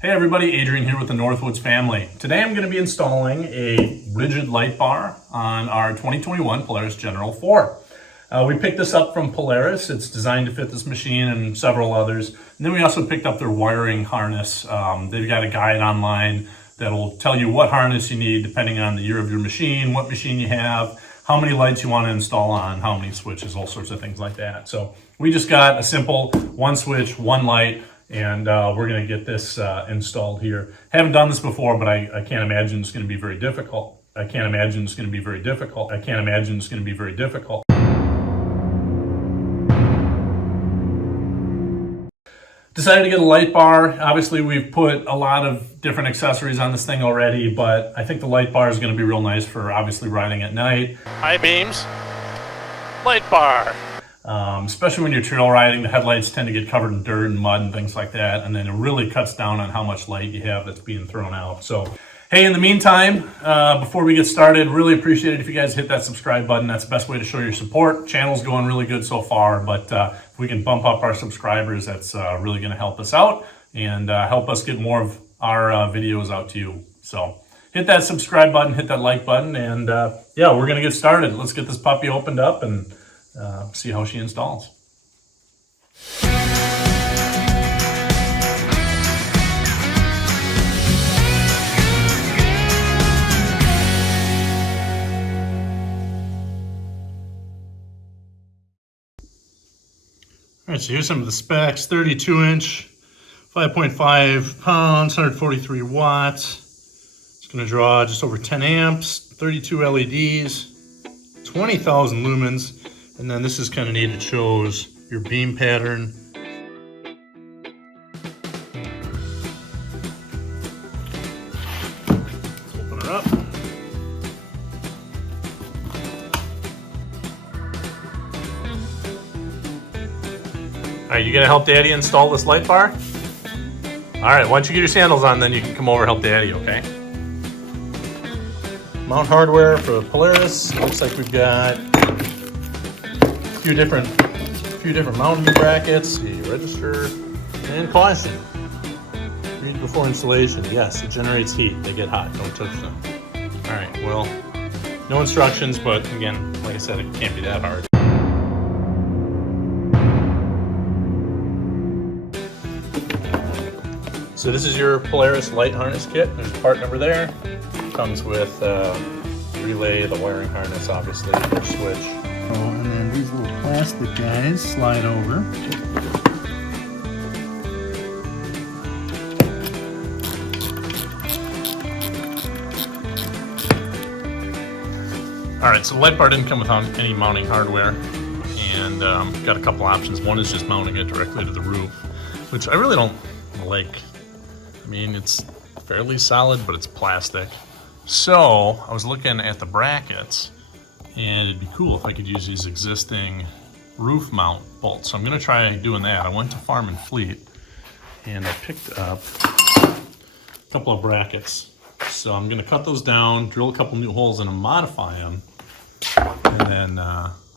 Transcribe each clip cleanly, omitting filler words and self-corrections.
Hey everybody, Adrian here with the Northwoods family. Today I'm going to be installing a rigid light bar on our 2021 Polaris General 4. We picked this up from Polaris. It's designed to fit this machine and several others. And then we also picked up their wiring harness. They've got a guide online that'll tell you what harness you need depending on the year of your machine, what machine you have, how many lights you want to install on, how many switches, all sorts of things like that. So we just got a simple one switch, one light, and we're going to get this installed here. Haven't done this before, but I can't imagine it's going to be very difficult. I can't imagine it's going to be very difficult. Decided to get a light bar. Obviously, we've put a lot of different accessories on this thing already, but I think the light bar is going to be real nice for obviously riding at night. High beams, light bar. Especially when you're trail riding, the headlights tend to get covered in dirt and mud and things like that, and then it really cuts down on how much light you have that's being thrown out. So, hey, in the meantime, before we get started, really appreciate it if you guys hit that subscribe button. That's the best way to show your support. Channel's going really good so far, but if we can bump up our subscribers, that's really going to help us out and help us get more of our videos out to you. So hit that subscribe button, hit that like button, and yeah, we're going to get started. Let's get this puppy opened up and see how she installs. All right, so here's some of the specs. 32-inch, 5.5 pounds, 143 watts. It's going to draw just over 10 amps, 32 LEDs, 20,000 lumens. And then this is kind of neat. It shows your beam pattern. Let's open her up. All right, you gonna help Daddy install this light bar? All right, once you get your sandals on, then you can come over and help Daddy, okay? Mount hardware for Polaris. Looks like we've got a few different mounting brackets, the register, and caution. Read before installation. Yes, it generates heat. They get hot. Don't touch them. All right, well, no instructions, but again, like I said, it can't be that hard. So this is your Polaris light harness kit. There's part number there. Comes with relay, the wiring harness, obviously, your switch. Oh, and then these little plastic guys slide over. All right, so the light bar didn't come without any mounting hardware, and got a couple options. One is just mounting it directly to the roof, which I really don't like. I mean, it's fairly solid, but it's plastic. So I was looking at the brackets, and it'd be cool if I could use these existing roof mount bolts. So I'm gonna try doing that. I went to Farm and Fleet, and I picked up a couple of brackets. So I'm gonna cut those down, drill a couple new holes in them, modify them, and then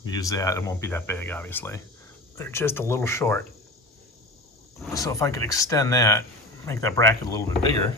use that. It won't be that big, obviously. They're just a little short. So if I could extend that, make that bracket a little bit bigger.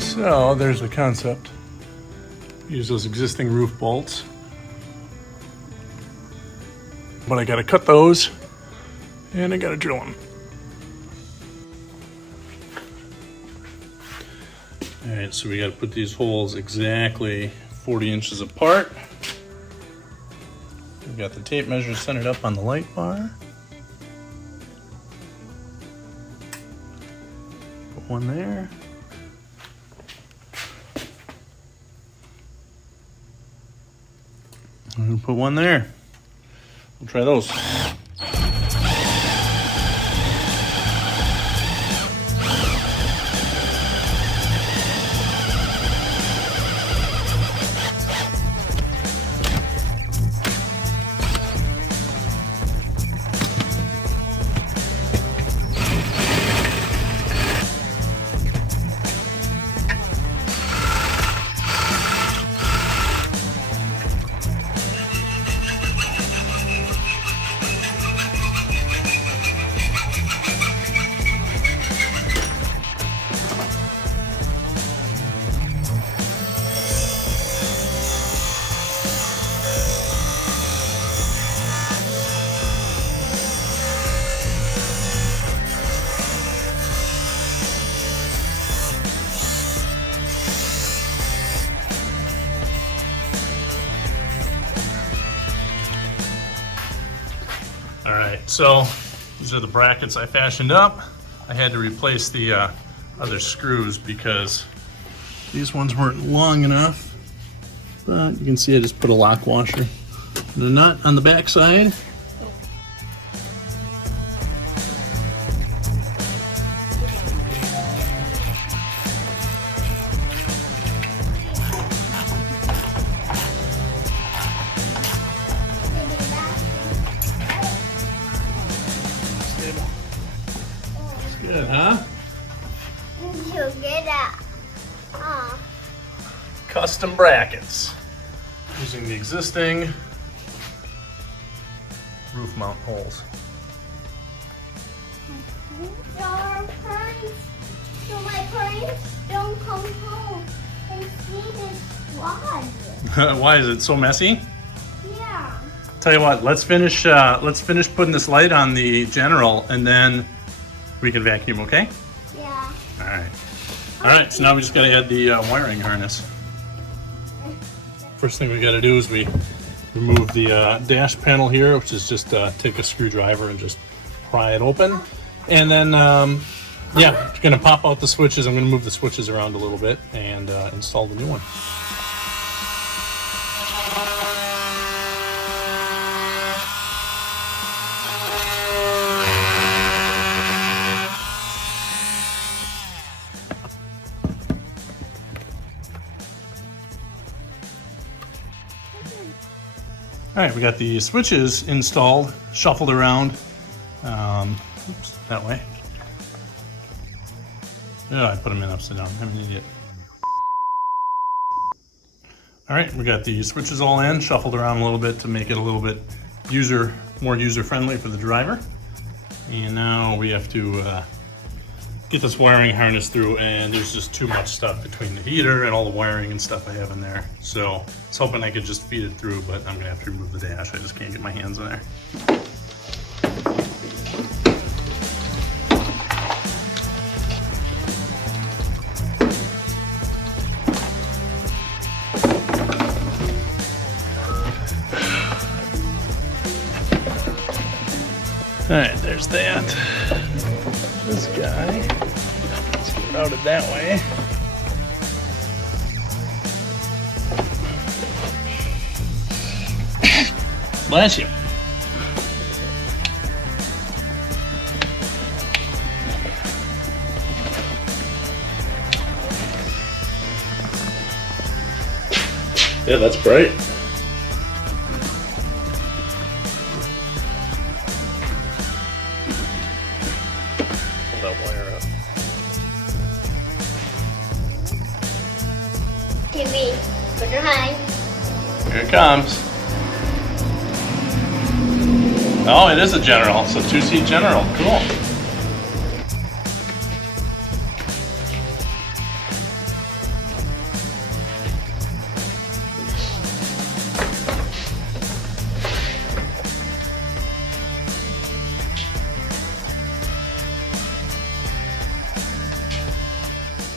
So there's the concept. Use those existing roof bolts. But I gotta cut those And I gotta drill them. All right, so we gotta put these holes exactly 40 inches apart. We've got the tape measure centered up on the light bar. Put one there. I'm gonna put one there. We'll try those. All right, so these are the brackets I fashioned up. I had to replace the other screws because these ones weren't long enough. But you can see I just put a lock washer and a nut on the back side. Good, huh? Custom brackets using the existing roof mount holes. So my parents don't come home and see this quad. Why is it so messy? Yeah. Tell you what, let's finish putting this light on the General and then we can vacuum, okay? Yeah. All right. All right, so now we just gotta add the wiring harness. First thing we gotta do is we remove the dash panel here, which is just take a screwdriver and just pry it open. And then, yeah, just gonna pop out the switches. I'm gonna move the switches around a little bit and install the new one. All right, we got the switches installed, shuffled around. Oops, that way. Oh, I put them in upside down. I'm an idiot. All right, we got the switches all in, shuffled around a little bit to make it a little bit more user-friendly for the driver. And now we have to get this wiring harness through, and there's just too much stuff between the heater and all the wiring and stuff I have in there. So I was hoping I could just feed it through, but I'm gonna have to remove the dash. I just can't get my hands in there. All right, there's that. This guy. Let's get routed that way. Bless you. Yeah, that's bright. Pull that wire up. TV, put your hand. Here it comes. Oh, it is a General, so 2-seat General. Cool.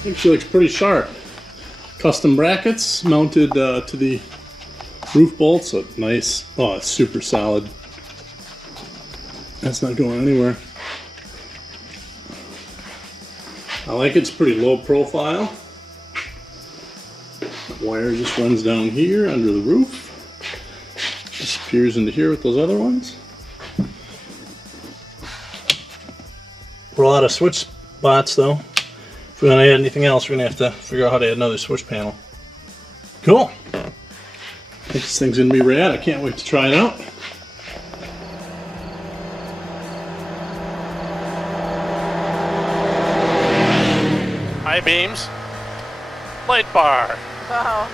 think she looks pretty sharp. Custom brackets mounted to the roof bolts. So nice. Oh, it's super solid. That's not going anywhere. I like it. It's pretty low profile. The wire just runs down here under the roof. Disappears into here with those other ones. We're a lot of switch spots though. If we want to add anything else, we're going to have to figure out how to add another switch panel. Cool. I think this thing's going to be rad. I can't wait to try it out. High beams. Light bar. Wow.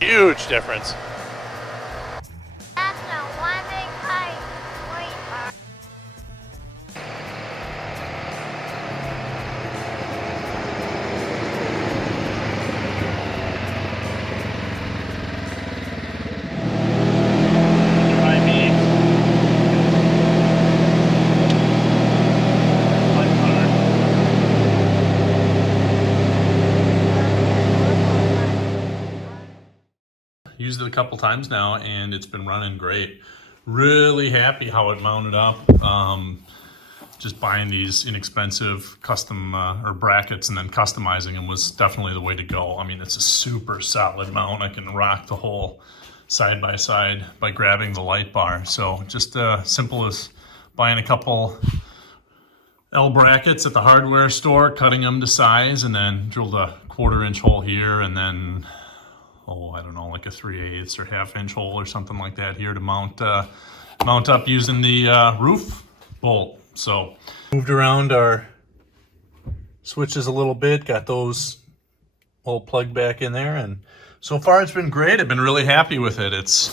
Huge difference. That's a one big height. Wait, High beams. Light bar. Used it a couple times now and it's been running great. Really happy how it mounted up. Just buying these inexpensive custom or brackets and then customizing them was definitely the way to go. I mean, it's a super solid mount. I can rock the whole side by side by grabbing the light bar. So just simple as buying a couple L brackets at the hardware store, cutting them to size, and then drilled a 1/4 inch hole here, and then I don't know, like a 3/8 or 1/2 inch hole or something like that here to mount up using the roof bolt. So moved around our switches a little bit, got those all plugged back in there, and so far it's been great. I've been really happy with it. It's,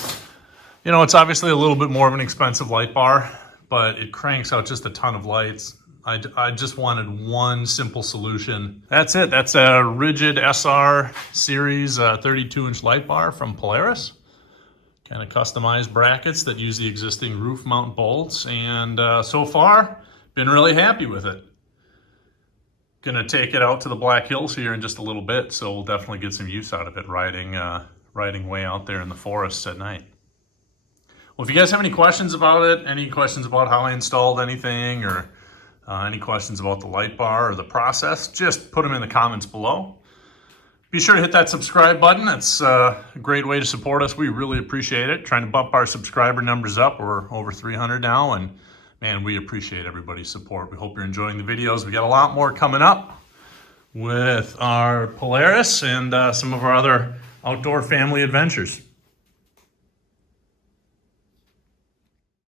you know, it's obviously a little bit more of an expensive light bar, but it cranks out just a ton of lights. I just wanted one simple solution. That's it. That's a Rigid SR series 32-inch light bar from Polaris. Kind of customized brackets that use the existing roof mount bolts, and so far, been really happy with it. Gonna take it out to the Black Hills here in just a little bit, so we'll definitely get some use out of it riding way out there in the forests at night. Well, if you guys have any questions about it, any questions about how I installed anything, or any questions about the light bar or the process, just put them in the comments below. Be sure to hit that subscribe button. It's a great way to support us. We really appreciate it. Trying to bump our subscriber numbers up. We're over 300 now, and man, we appreciate everybody's support. We hope you're enjoying the videos. We got a lot more coming up with our Polaris and some of our other outdoor family adventures.